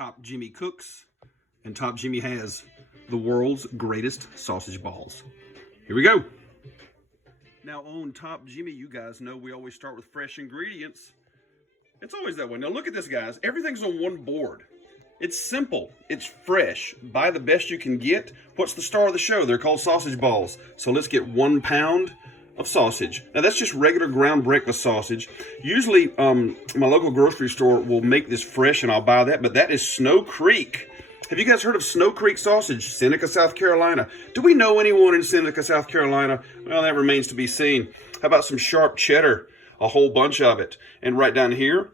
Top Jimmy cooks, and Top Jimmy has the world's greatest sausage balls. Here we go. Now on Top Jimmy, you guys know we always start with fresh ingredients. It's always that way. Now look at this, guys. Everything's on one board. It's simple. It's fresh. Buy the best you can get. What's the star of the show? They're called sausage balls. So let's get 1 pound of sausage. Now that's just regular ground breakfast sausage. Usually my local grocery store will make this fresh and I'll buy that, but that is Snow Creek. Have you guys heard of Snow Creek sausage? Seneca, South Carolina. Do we know anyone in Seneca, South Carolina? Well, that remains to be seen. How about some sharp cheddar? A whole bunch of it. And right down here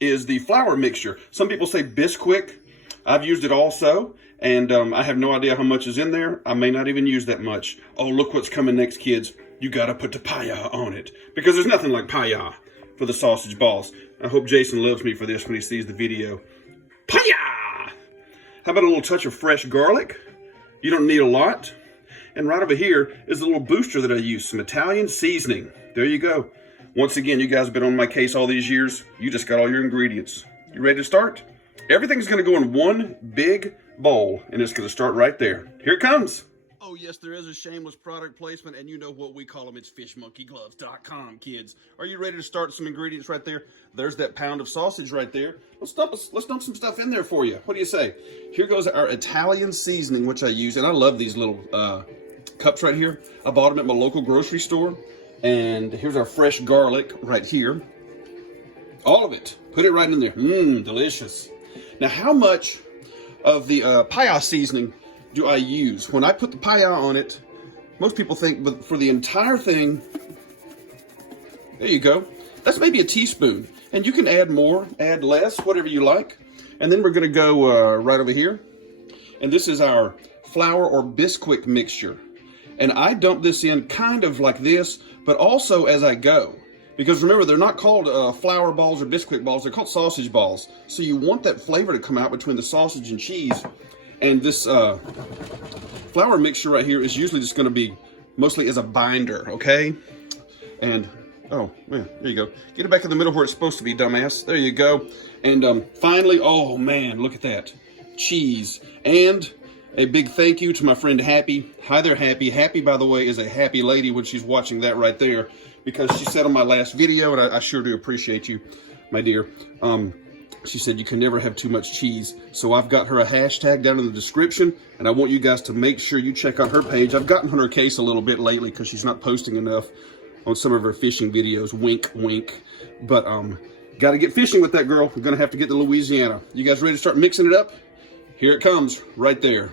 is the flour mixture. Some people say Bisquik. I've used it also, and I have no idea how much is in there. I may not even use that much. Oh, look what's coming next, kids. You gotta put the PI-YAHHHH on it, because there's nothing like PI-YAHHHH for the sausage balls. I hope Jason loves me for this when he sees the video. PI-YAHHHH! How about a little touch of fresh garlic? You don't need a lot. And right over here is a little booster that I use, some Italian seasoning. There you go. Once again, you guys have been on my case all these years. You just got all your ingredients. You ready to start? Everything's gonna go in one big bowl, and it's gonna start right there. Here it comes. Oh yes, there is a shameless product placement, and you know what we call them. It's fishmonkeygloves.com, kids. Are you ready to start some ingredients right there? There's that pound of sausage right there. Let's dump some stuff in there for you. What do you say? Here goes our Italian seasoning, which I use, and I love these little cups right here. I bought them at my local grocery store. And here's our fresh garlic right here. All of it. Put it right in there. Mmm, delicious. Now, how much of the PI-YAHHHH seasoning do I use? When I put the PI-YAHHHH on it, most people think, but for the entire thing, there you go. That's maybe a teaspoon. And you can add more, add less, whatever you like. And then we're going to go right over here. And this is our flour or Bisquik mixture. And I dump this in kind of like this, but also as I go. Because remember, they're not called flour balls or Bisquik balls, they're called sausage balls. So you want that flavor to come out between the sausage and cheese. And this flour mixture right here is usually just gonna be mostly as a binder, okay? And, oh, man, there you go. Get it back in the middle where it's supposed to be, dumbass. There you go. And finally, oh man, look at that. Cheese. And a big thank you to my friend Happy. Hi there, Happy. Happy, by the way, is a happy lady when she's watching that right there, because she said on my last video, and I sure do appreciate you, my dear, she said you can never have too much cheese. So I've got her a hashtag down in the description, and I want you guys to make sure you check out her page. I've gotten on her case a little bit lately because she's not posting enough on some of her fishing videos. Wink, wink. But got to get fishing with that girl. We're going to have to get to Louisiana. You guys ready to start mixing it up? Here it comes, right there.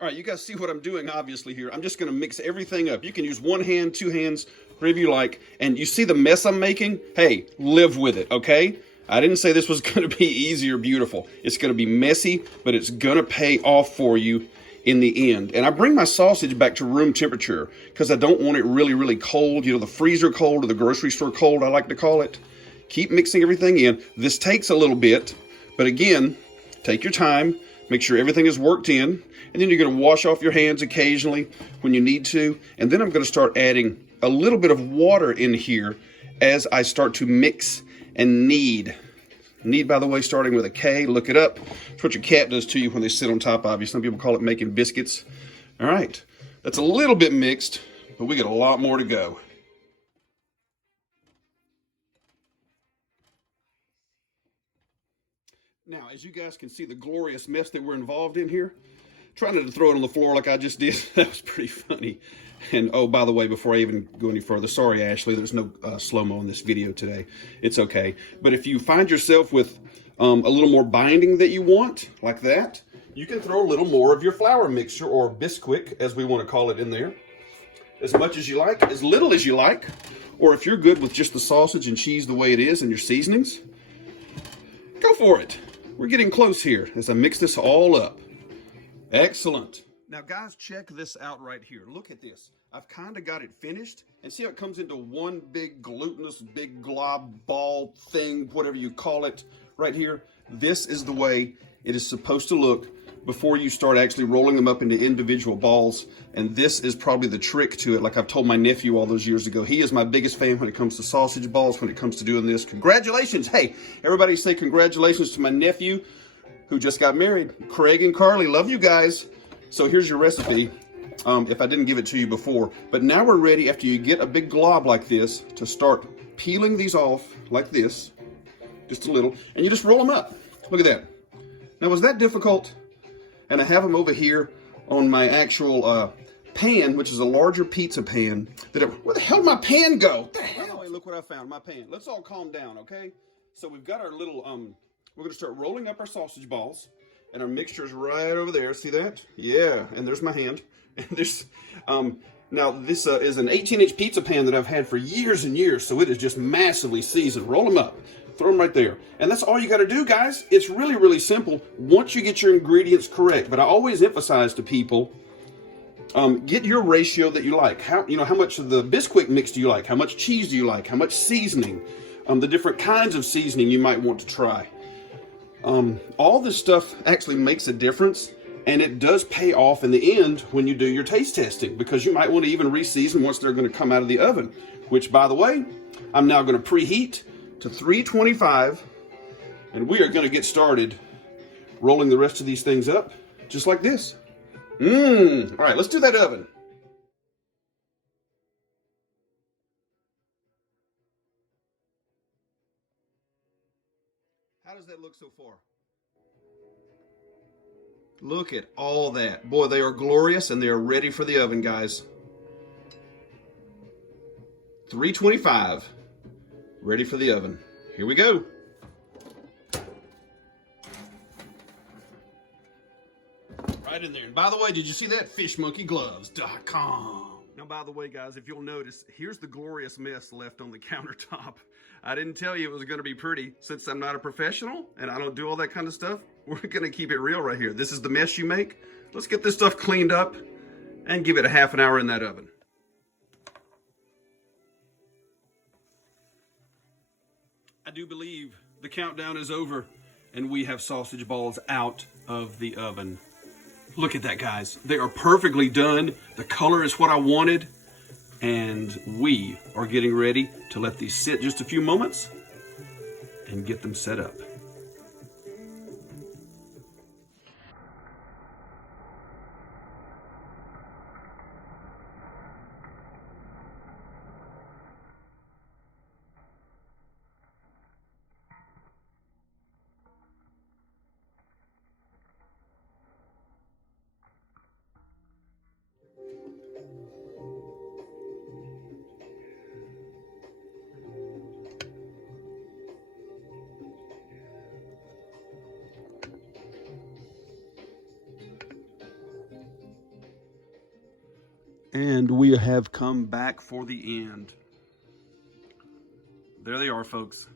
All right, you guys see what I'm doing, obviously, here. I'm just going to mix everything up. You can use one hand, two hands, whatever you like. And you see the mess I'm making? Hey, live with it, okay? I didn't say this was going to be easy or beautiful. It's going to be messy, but it's going to pay off for you in the end. And I bring my sausage back to room temperature because I don't want it really, really cold. You know, the freezer cold or the grocery store cold, I like to call it. Keep mixing everything in. This takes a little bit, but again, take your time. Make sure everything is worked in. And then you're going to wash off your hands occasionally when you need to. And then I'm going to start adding a little bit of water in here as I start to mix and knead. Knead, by the way, starting with a K. Look it up. It's what your cat does to you when they sit on top of you. Some people call it making biscuits. All right. That's a little bit mixed, but we got a lot more to go. Now, as you guys can see the glorious mess that we're involved in here, trying not to throw it on the floor like I just did, that was pretty funny. And oh, by the way, before I even go any further, sorry, Ashley, there's no slow-mo in this video today. It's okay. But if you find yourself with a little more binding that you want, like that, you can throw a little more of your flour mixture, or Bisquik, as we want to call it, in there. As much as you like, as little as you like. Or if you're good with just the sausage and cheese the way it is and your seasonings, go for it. We're getting close here as I mix this all up. Excellent. Now, guys, check this out right here. Look at this. I've kind of got it finished. And see how it comes into one big glutinous, big glob ball thing, whatever you call it, right here? This is the way it is supposed to look before you start actually rolling them up into individual balls. And this is probably the trick to it. Like I've told my nephew all those years ago, he is my biggest fan when it comes to sausage balls, when it comes to doing this. Congratulations. Hey, everybody say congratulations to my nephew who just got married. Craig and Carly, love you guys. So here's your recipe, if I didn't give it to you before. But now we're ready, after you get a big glob like this, to start peeling these off like this, just a little, and you just roll them up. Look at that. Now, was that difficult? And I have them over here on my actual pan, which is a larger pizza pan. Where the hell did my pan go? What the hell? Anyway, look what I found, my pan. Let's all calm down, okay? So we've got our little, we're gonna start rolling up our sausage balls, and our mixture is right over there. See that? Yeah, and there's my hand. And there's, now this is an 18-inch pizza pan that I've had for years and years, so it is just massively seasoned. Roll them up. Throw them right there. And that's all you got to do, guys. It's really, really simple once you get your ingredients correct. But I always emphasize to people, get your ratio that you like. How much of the Bisquik mix do you like? How much cheese do you like? How much seasoning? The different kinds of seasoning you might want to try. All this stuff actually makes a difference, and it does pay off in the end when you do your taste testing, because you might want to even re-season once they're going to come out of the oven, which, by the way, I'm now going to preheat to 325, and we are going to get started rolling the rest of these things up just like this. All right, let's do that oven. How does that look so far? Look at all that. Boy, they are glorious, and they are ready for the oven, guys. 325. Ready for the oven. Here we go. Right in there. And by the way, did you see that? Fishmonkeygloves.com. Now, by the way, guys, if you'll notice, here's the glorious mess left on the countertop. I didn't tell you it was going to be pretty. Since I'm not a professional and I don't do all that kind of stuff, we're going to keep it real right here. This is the mess you make. Let's get this stuff cleaned up and give it a half an hour in that oven. I do believe the countdown is over and we have sausage balls out of the oven. Look at that, guys. They are perfectly done. The color is what I wanted. And we are getting ready to let these sit just a few moments and get them set up. And we have come back for the end. There they are, folks.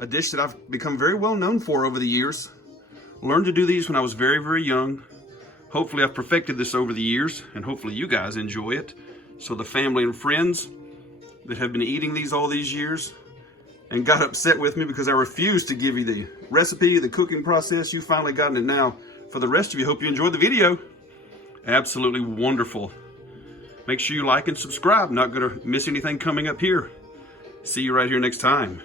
A dish that I've become very well known for over the years. Learned to do these when I was very, very young. Hopefully I've perfected this over the years, and hopefully you guys enjoy it. So the family and friends that have been eating these all these years and got upset with me because I refused to give you the recipe, the cooking process, you've finally gotten it now. For the rest of you, hope you enjoyed the video. Absolutely wonderful. Make sure you like and subscribe. Not going to miss anything coming up here. See you right here next time.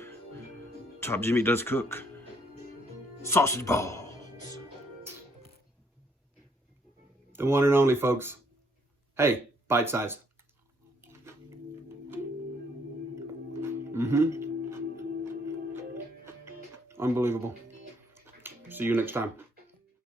Top Jimmy does cook. Sausage balls. The one and only, folks. Hey, bite size. Unbelievable. See you next time.